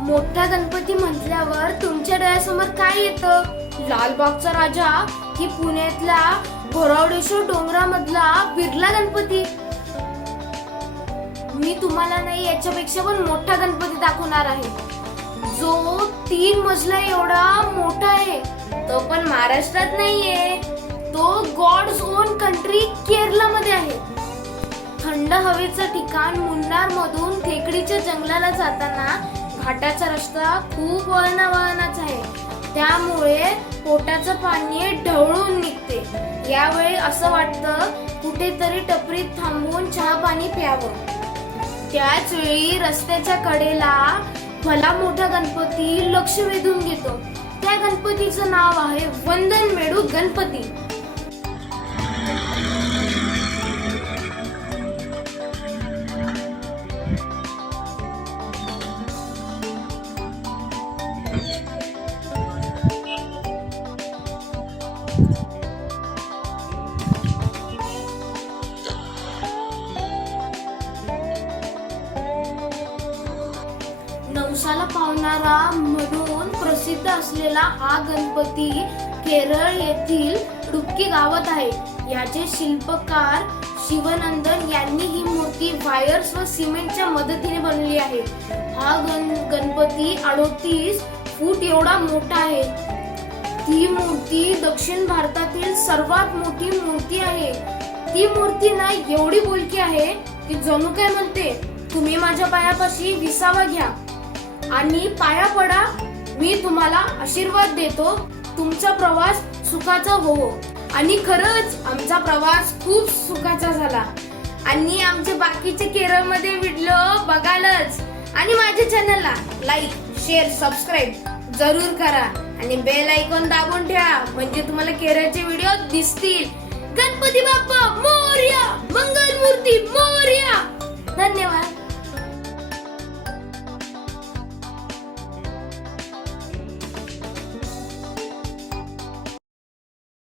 मोठा गणपती म्हटल्यावर तुमच्या डोळ्यासमोर काय येतं? लालबागचा राजा की पुण्यातला घोरावडेश्वर डोंगरामधला बिर्ला गणपती? मी तुम्हाला नाही याच्यापेक्षा पण मोठा गणपती दाखवणार आहे. जो तीन मजला एवढा मोठा आहे तो पण महाराष्ट्रात नाहीये. तो गॉड्स ओन कंट्री केरला मध्ये आहे. थंड हवेचं ठिकाण मुन्नार मधून टेकडीच्या जंगलाला जाताना घाटाचा रस्ता खूप वळणावळणाचा आहे. त्यामुळे पोटाचं पाणी ढवळून निघते. यावेळी असं वाटतं कुठेतरी टपरीत थांबून चहा पाणी प्यावं. त्याच वेळी रस्त्याच्या कडेला भला मोठा गणपती लक्ष वेधून घेतो. त्या गणपतीचं नाव आहे वंदन मेडू गणपती. नवसाला पावणारा म्हणून प्रसिद्ध असलेला हा गणपती केरळ येथील डुबकी गावात आहे. याचे शिल्पकार शिवनंदन यांनी ही मूर्ती वायर्स व सिमेंटच्या मदतीने बनवली आहे. हा गण गणपती अडोतीस फूट एवढा मोठा आहे. ती मूर्ती दक्षिण भारतातील सर्वात मोठी मूर्ती आहे. ती मूर्ती ना एवढी बोलकी आहे की जणू काय म्हणते? तुम्ही माझ्या पायापाशी विसावा घ्या. आणि पाया पडा. मी तुम्हाला आशीर्वाद देतो. तुमचा प्रवास सुखाचा हो आणि खरंच आमचा प्रवास खूप सुखाचा झाला. आणि आमचे बाकीचे केरळमध्ये व्हिडिओ बघालच. आणि माझ्या चॅनलला लाईक शेअर सबस्क्राईब जरूर करा. आणि बेल आयकॉन दाबून ठेवा. म्हणजे तुम्हाला केरळचे व्हिडिओ दिसतील. गणपती बाप्पा मोर्या मंगलमूर्ती मोर्या. धन्यवाद.